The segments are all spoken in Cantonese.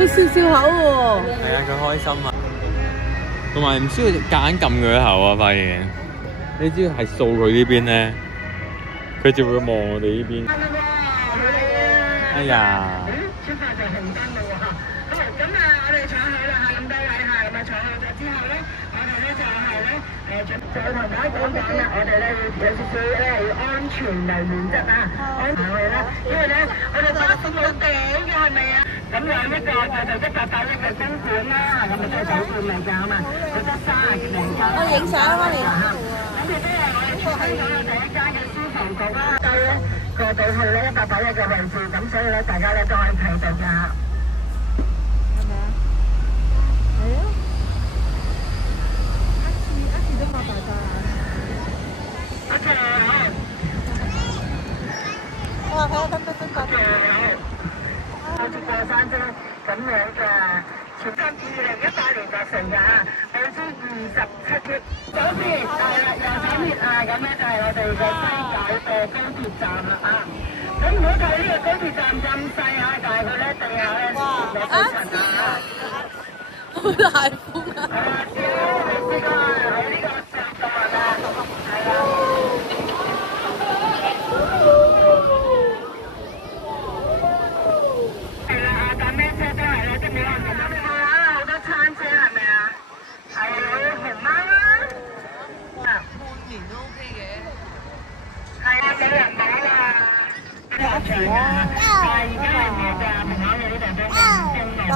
佢笑笑口喎。係啊，佢開心啊，同埋唔需要夾硬撳佢個頭啊！發現你只要係掃佢呢邊咧，佢就會望我哋呢邊。哎呀！出發就紅燈啦喎嚇，好咁啊！我哋坐好啦嚇，咁多位嚇，咁啊坐好咗之後咧，我哋咧就係咧再同大家講講啦，我哋咧要有少少咧要安全為原則啊，安全係啦，因為咧我哋巴士冇頂嘅係咪啊？咁有一個就180億嘅公館啦，咁啊做酒店嚟㗎嘛，佢得30幾間。我影相啊，你。咁亦都係我哋香港嘅第一間嘅消防局啦，對咧。過到去咧180億嘅位置，咁所以咧大家咧都可以睇到㗎。係咪啊？係啊。一次都發大晒啊！一次好。我話睇下得。好似過山車咁樣嘅，全金2018年達成㗎，耗資27億。左邊係啦，右手邊啊，咁咧就係我哋嘅西九嘅高鐵站啦啊！咁唔好睇呢個高鐵站咁細嚇，但係佢咧地下咧有4層啊！好大風啊！係啊，超你知㗎，喺呢個上度啊，係啊。係啦，搭咩車都係啦，即係冇人咁樣啦，好多餐車係咪啊？係有熊貓啦。半年都 OK 嘅。係啊，冇人冇啦。有一次啊，但係而家係咩㗎？門口有啲地方封路嘅，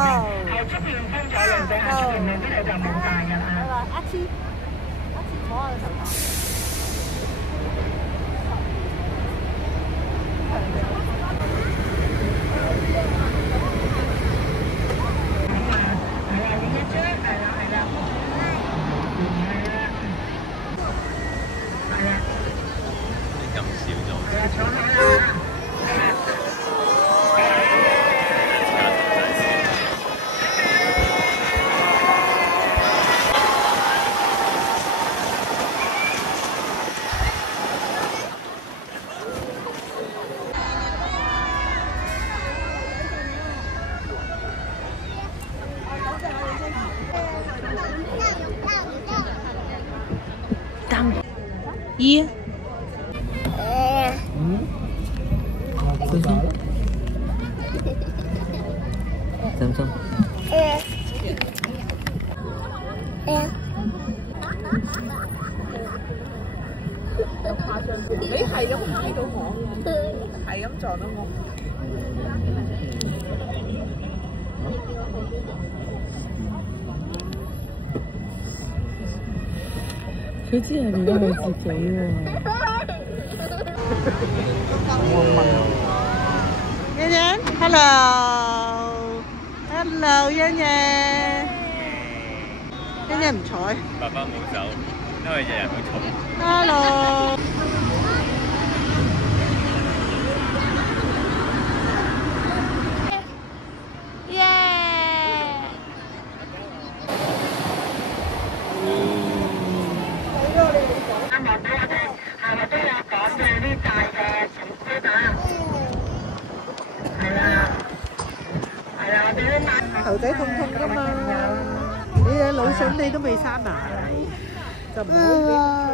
係出邊封咗路嘅，出邊路嗰度就冇晒㗎啦。一次摸下個頭髮。一。怎麼？你係咁揩到我，係咁撞到我。佢知係點解佢自己喎。欣欣 ，hello，hello，欣欣，欣欣唔睬。爸爸冇走，因為日日好嘈。hello。頭仔痛痛㗎嘛，你嘅腦筍你都未生埋，就唔好。